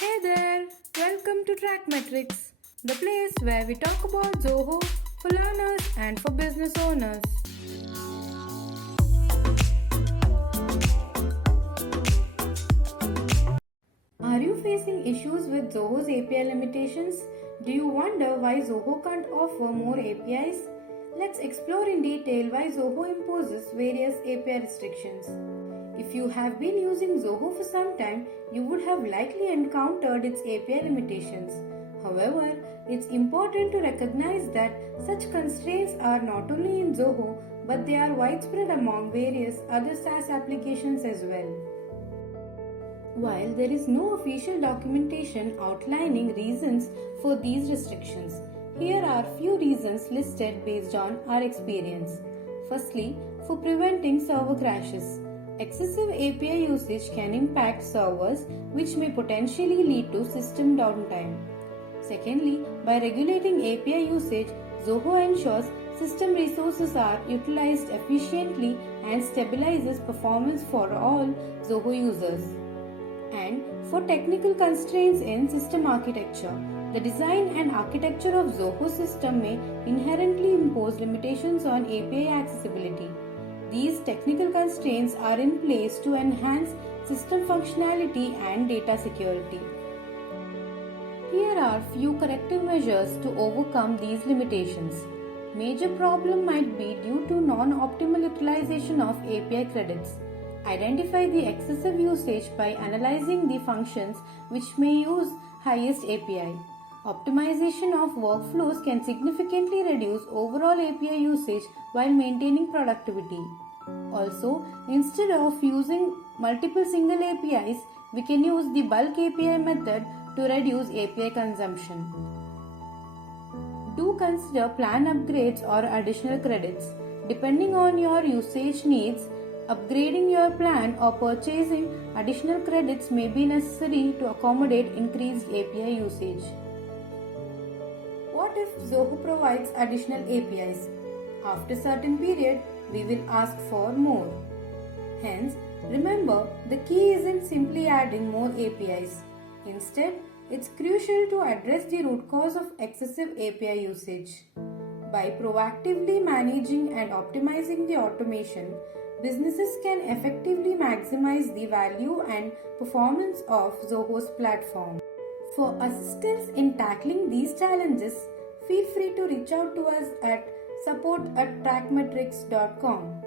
Hey there, welcome to Trackmetrics, the place where we talk about Zoho for learners and for business owners. Are you facing issues with Zoho's API limitations? Do you wonder why Zoho can't offer more APIs? Let's explore in detail why Zoho imposes various API restrictions. If you have been using Zoho for some time, you would have likely encountered its API limitations. However, it's important to recognize that such constraints are not only in Zoho but they are widespread among various other SaaS applications as well. While there is no official documentation outlining reasons for these restrictions, here are few reasons listed based on our experience. Firstly, for preventing server crashes. Excessive API usage can impact servers, which may potentially lead to system downtime. Secondly, by regulating API usage, Zoho ensures system resources are utilized efficiently and stabilizes performance for all Zoho users. And for technical constraints in system architecture, the design and architecture of Zoho system may inherently impose limitations on API accessibility. These technical constraints are in place to enhance system functionality and data security. Here are few corrective measures to overcome these limitations. Major problem might be due to non-optimal utilization of API credits. Identify the excessive usage by analyzing the functions which may use highest API. Optimization of workflows can significantly reduce overall API usage while maintaining productivity. Also, instead of using multiple single APIs, we can use the bulk API method to reduce API consumption. Do consider plan upgrades or additional credits. Depending on your usage needs, upgrading your plan or purchasing additional credits may be necessary to accommodate increased API usage. What if Zoho provides additional APIs? After a certain period, we will ask for more. Hence, remember the key isn't simply adding more APIs. Instead, it's crucial to address the root cause of excessive API usage. By proactively managing and optimizing the automation, businesses can effectively maximize the value and performance of Zoho's platform. For assistance in tackling these challenges, feel free to reach out to us at support@trackmetrics.com.